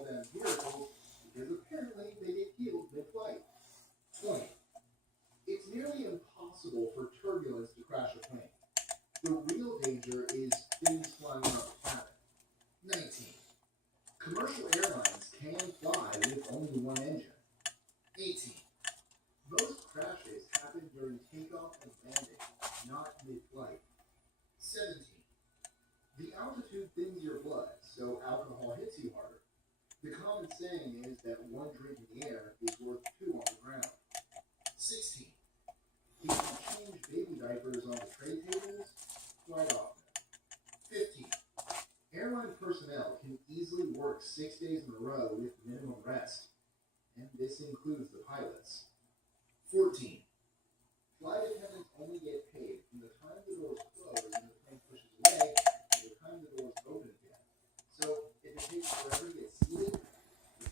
call them miracles because apparently they get healed mid-flight. 20. It's nearly impossible for turbulence to crash a plane. The real danger is things flying out the cabin. 19. Commercial airlines can fly with only one engine. 18. Most crashes happen during takeoff and landing, not mid-flight. 17. The altitude thins your blood, so alcohol hits you harder. The common saying is that one drink in the air is worth two on the ground. 16. People change baby diapers on the tray tables quite often. 15. Airline personnel can easily work 6 days in a row with minimum rest, and this includes the pilots. 14. Flight attendants